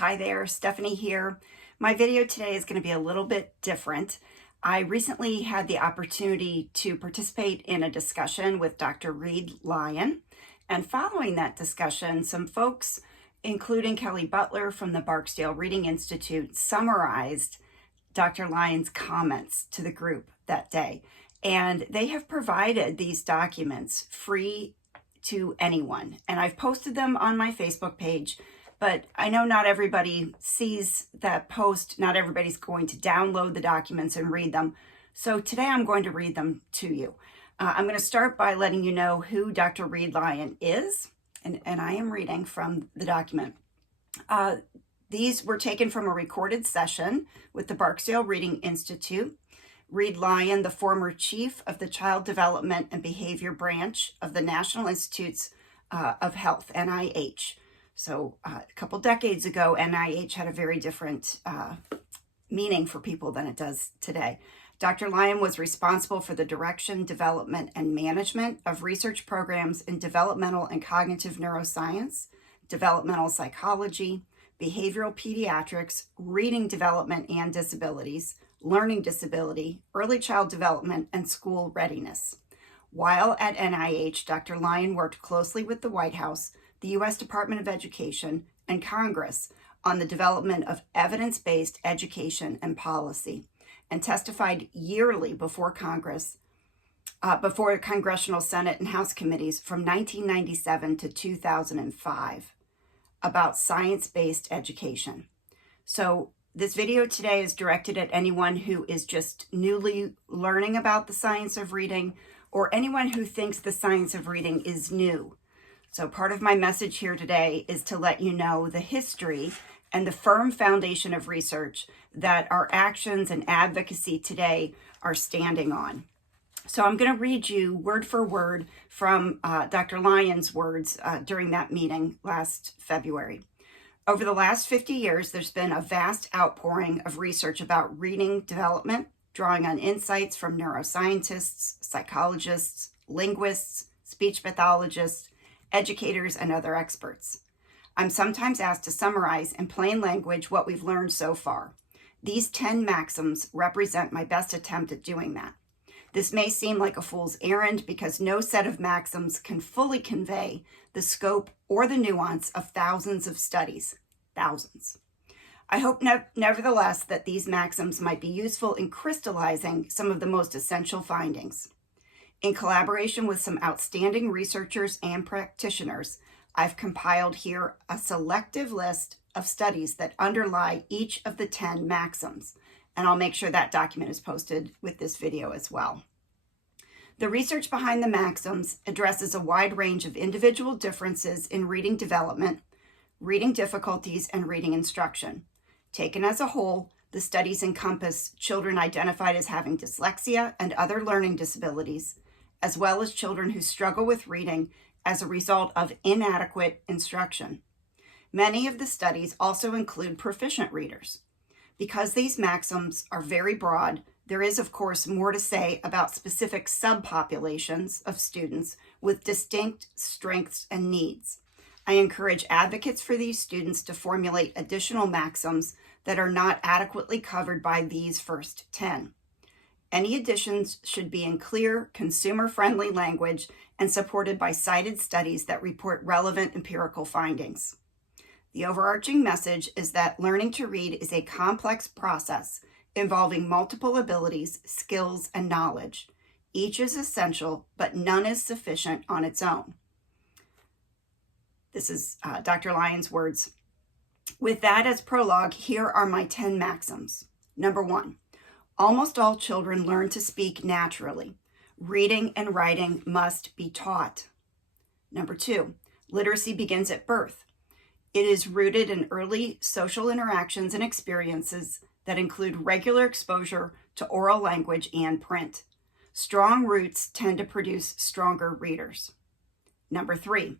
Hi there, Stephanie here. My video today is going to be a little bit different. I recently had the opportunity to participate in a discussion with Dr. Reid, Lyon, and following that discussion, some folks, including Kelly Butler from the Barksdale Reading Institute, summarized Dr. Lyon's comments to the group that day. And they have provided these documents free to anyone. And I've posted them on my Facebook page. But I know not everybody sees that post. Not everybody's going to download the documents and read them. So today I'm going to read them to you. I'm going to start by letting you know who Dr. Reid Lyon is. And I am reading from the document. These were taken from a recorded session with the Barksdale Reading Institute. Reid Lyon, the former chief of the Child Development and Behavior Branch of the National Institutes of Health, NIH. So a couple decades ago, NIH had a very different meaning for people than it does today. Dr. Lyon was responsible for the direction, development, and management of research programs in developmental and cognitive neuroscience, developmental psychology, behavioral pediatrics, reading development and disabilities, learning disability, early child development, and school readiness. While at NIH, Dr. Lyon worked closely with the White House, the U.S. Department of Education, and Congress on the development of evidence-based education and policy, and testified yearly before Congress, before Congressional Senate and House committees from 1997 to 2005 about science-based education. So this video today is directed at anyone who is just newly learning about the science of reading, or anyone who thinks the science of reading is new. So part of my message here today is to let you know the history and the firm foundation of research that our actions and advocacy today are standing on. So I'm going to read you word for word from Dr. Lyon's words during that meeting last February. Over the last 50 years, there's been a vast outpouring of research about reading development, drawing on insights from neuroscientists, psychologists, linguists, speech pathologists, educators, and other experts. I'm sometimes asked to summarize in plain language what we've learned so far. These 10 maxims represent my best attempt at doing that. This may seem like a fool's errand because no set of maxims can fully convey the scope or the nuance of thousands of studies. Thousands. I hope nevertheless that these maxims might be useful in crystallizing some of the most essential findings. In collaboration with some outstanding researchers and practitioners, I've compiled here a selective list of studies that underlie each of the 10 maxims, and I'll make sure that document is posted with this video as well. The research behind the maxims addresses a wide range of individual differences in reading development, reading difficulties, and reading instruction. Taken as a whole, the studies encompass children identified as having dyslexia and other learning disabilities, as well as children who struggle with reading as a result of inadequate instruction. Many of the studies also include proficient readers. Because these maxims are very broad, there is, of course, more to say about specific subpopulations of students with distinct strengths and needs. I encourage advocates for these students to formulate additional maxims that are not adequately covered by these first 10. Any additions should be in clear, consumer-friendly language and supported by cited studies that report relevant empirical findings. The overarching message is that learning to read is a complex process involving multiple abilities, skills, and knowledge. Each is essential, but none is sufficient on its own. This is Dr. Lyon's words. With that as prologue, here are my 10 maxims. Number 1. Almost all children learn to speak naturally. Reading and writing must be taught. Number 2, literacy begins at birth. It is rooted in early social interactions and experiences that include regular exposure to oral language and print. Strong roots tend to produce stronger readers. Number 3,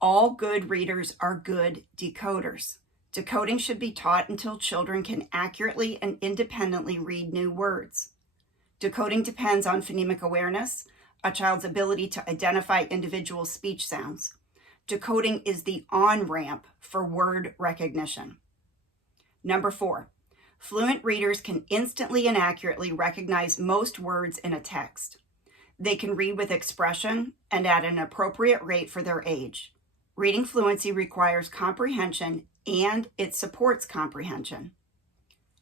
all good readers are good decoders. Decoding should be taught until children can accurately and independently read new words. Decoding depends on phonemic awareness, a child's ability to identify individual speech sounds. Decoding is the on-ramp for word recognition. Number 4, fluent readers can instantly and accurately recognize most words in a text. They can read with expression and at an appropriate rate for their age. Reading fluency requires comprehension and it supports comprehension.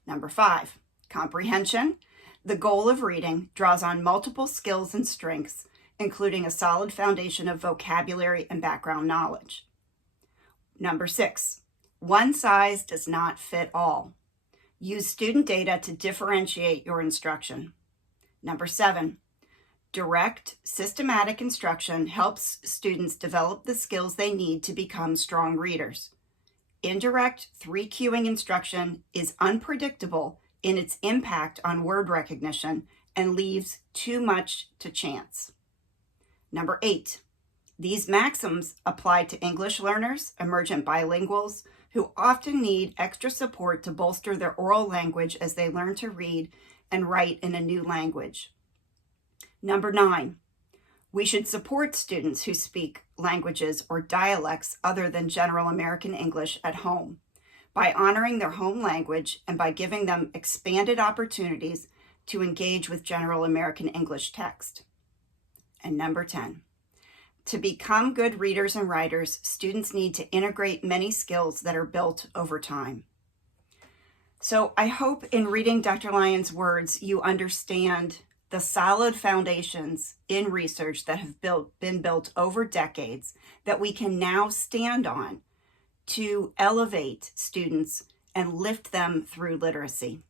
Number 5, comprehension. The goal of reading draws on multiple skills and strengths, including a solid foundation of vocabulary and background knowledge. Number 6, one size does not fit all. Use student data to differentiate your instruction. Number 7, direct, systematic instruction helps students develop the skills they need to become strong readers. Indirect 3-cueing instruction is unpredictable in its impact on word recognition and leaves too much to chance. Number 8, these maxims apply to English learners, emergent bilinguals, who often need extra support to bolster their oral language as they learn to read and write in a new language. Number 9, we should support students who speak languages or dialects other than General American English at home by honoring their home language and by giving them expanded opportunities to engage with General American English text. And number 10, to become good readers and writers, students need to integrate many skills that are built over time. So I hope in reading Dr. Lyon's words, you understand the solid foundations in research that have been built over decades that we can now stand on to elevate students and lift them through literacy.